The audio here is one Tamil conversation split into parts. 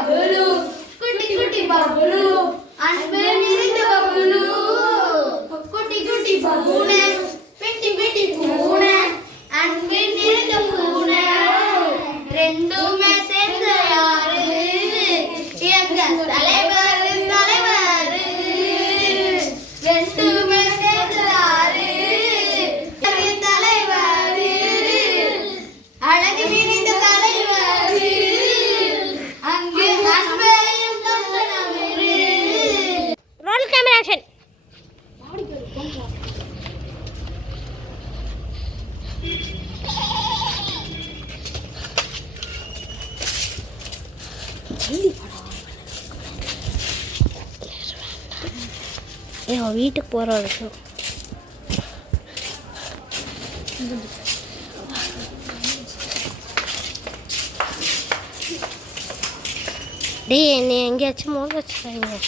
பபுலு குட்டி குட்டி பபுலு அன்பு நிறைந்த பபுலு குட்டி குட்டி பூனை பெட்டி பெட்டி பூனை அன்பு நிறைந்த பூனை ரெண்டுமே சேர்ந்த யாரு எங்க தலைவர் தலைவர் ரெண்டுமே சேர்ந்த யாரு தலைவர் அழகு நிறைந்த தலைவர் அங்கு அன்பையும் கொண்டவர் ரோல் கேமரா ஆக்ஷன் வீட்டுக்கு போகிற வரைக்கும் டேய் என்னை எங்கேயாச்சும் மோத வச்சுருக்காங்க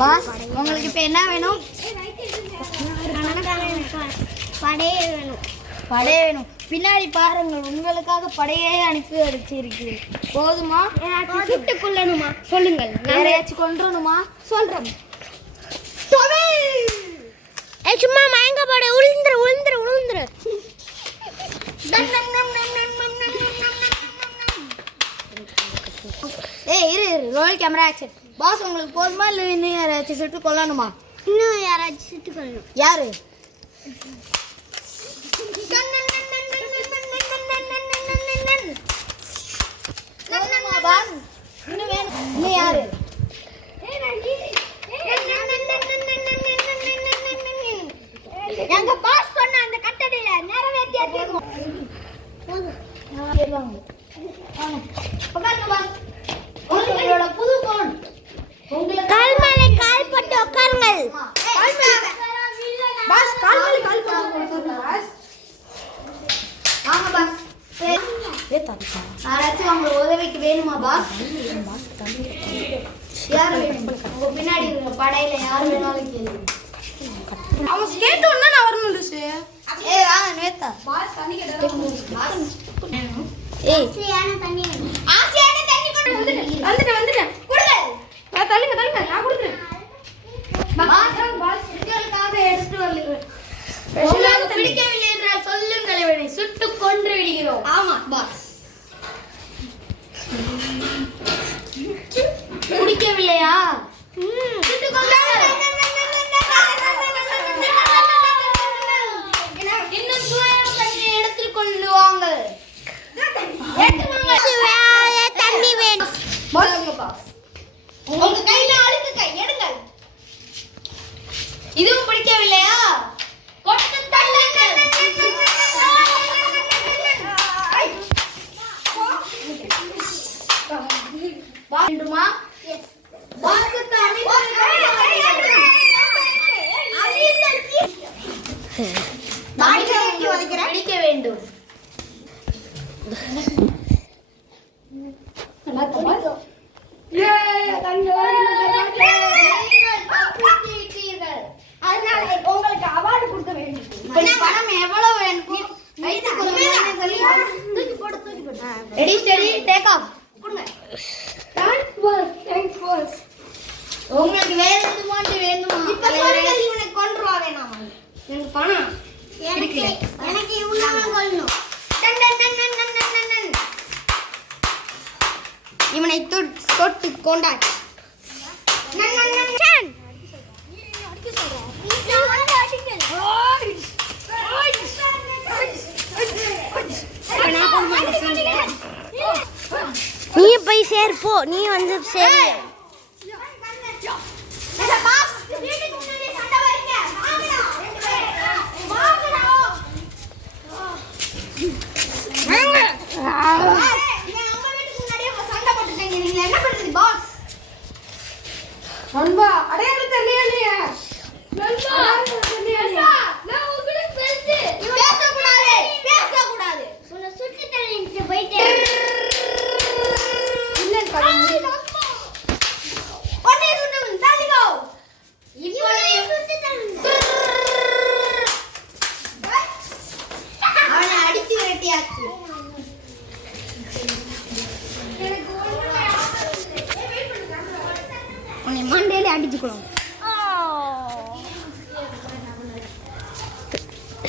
பாஸ் உங்களுக்கு இப்போ என்ன வேணும்? படையே வேணும். பின்னாடி பாருங்கள், உங்களுக்காக படையே அனுப்பி வச்சிருக்கிறேன். போதுமா? சுட்டு கொள்ளணுமா? சொல்லுங்கள். யாரையாச்சும் கொன்றணுமா? சொல்றோம். சும்மா மயங்க போட உளுந்துரு உளுந்துரு உளுந்துரு. இரு ரோல் கேமரா ஆக்ஷன். பாஸ் உங்களுக்கு போதுமா இல்லை இன்னும் யாராச்சும் சுட்டு கொள்ளணுமா? இன்னும் யாராச்சும் சுட்டு கொள்ளணும். யாரு? பாஸ் இன்னும் வேணும். இன்னும் யாரு? எங்க பாஸ் சொன்ன அந்த கட்டளையை நிறைவேற்றியா தீர்வோம். உங்களோட புது போன் கால் மேலே கால் போட்டு உட்காருங்கள். பாஸ் கால் மேலே கால் போட்டு பாஸ். வாங்க பாஸ். யாராச்சும் உங்களை உதவிக்கு வேணுமா பாஸ்? யார் வேணும்? உங்க பின்னாடி இருக்க படையில யார் வேணாலும் கேளுங்க. அவன் கேட்டோன்னா நான் வரணும் லூசு. ஏய் வாங்க நேத்தா. பாஸ் தண்ணி கேட்டா பாஸ். ஏய் ஆசியான தண்ணி வேணும். ஆசியான தண்ணி கொண்டு வந்துட்டேன். கொடுங்க. நான் தள்ளுங்க நான் கொடுக்கிறேன். பாஸ் உங்களுக்காக எடுத்து வரலீங்க. உங்களுக்கு பிடிக்கவில்லை என்றால் சொல்லுங்கள், இவனை சுட்டு கொன்று விடுகிறோம். ஆமா பாஸ். பிடிக்கவில்லையா? சுட்டு கொன்று இன்னும் சுவையான தண்ணியை எடுத்துக் கொள்ளுவாங்க. தண்ணி வேணும். உங்க கையில அழுக்கு கை எடுங்கள். இதுவும் பிடிக்கவில்லையா? கொட்டு தள்ளுங்கள். வேண்டுமா? பாஸ்க்கு அடிக்க வேண்டும். அதனால உங்களுக்கு அவார்டு கொடுக்க வேண்டும். பணம் எவ்வளவு வேண்டும்? Ready study take off. கொடுங்க. தேங்க்ஸ். உங்களுக்கு வேற எதுமாட்டி வேணுமா? இப்ப சொல்லுங்க, இவனை கொன்றுவா வேணாமா? எனக்கு பணம் இருக்கு. எனக்கு இவ்வளவு கொல்லணும். இவனை தொட்டு கொண்டாச்சு. நீ போய் சேர் போ. நீ வந்து சேர். வீட்டுக்கு முன்னாடி சண்டை வரீங்க வாங்கடா ரெண்டு பேரும் வாங்கடா வாங்க நீங்க உங்க வீட்டுக்கு முன்னாடியே சண்டை போட்டுட்டீங்க நீங்க என்ன பண்றீங்க பாஸ் நண்பா அடையாளம் தெரியலையே நண்பா நான் உங்களுக்கு பேச கூடாது உன்னை சுத்தி தள்ளிட்டு போயிட்டே இல்ல கண்ணு ஒண்ணே சுட்டு தாலிகோ இப்போவே சுத்தி தள்ளு அவனை அடிச்சு வெட்டியாச்சு எனக்கு உன்னை மண்டையில அடிச்சுக்கலாம்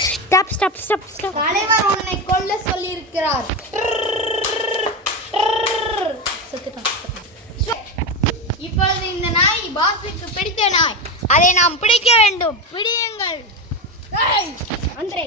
ஸ்டாப் ஸ்டாப் ஸ்டாப் ஸ்டாப். தலைவர் உன்னை கொல்ல சொல்லியிருக்கிறார். இப்பொழுது இந்த நாய் பாஸுக்கு பிடித்த நாய், அதை நாம் பிடிக்க வேண்டும். பிடியுங்கள். அன்றே